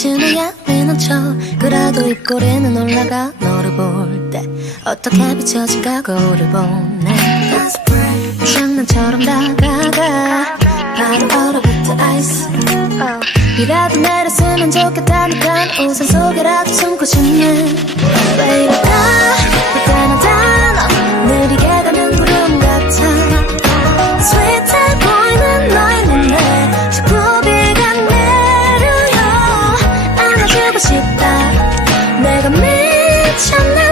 아침에 야윈한 척 그래도 입꼬리는 올라가 너를 볼 때 어떻게 비춰질까 거울을 보네 장난처럼 다가가 바로 얼어붙은 아이스 비라도 내렸으면 좋겠다니까 우산 속이라도 숨고 싶네 왜 이럴까 그때는 단어 느리게 가는 구름 같아 스윗해 보이는 너의 눈에 자꾸 비가 내려요 안아주고 싶다 내가 미쳤나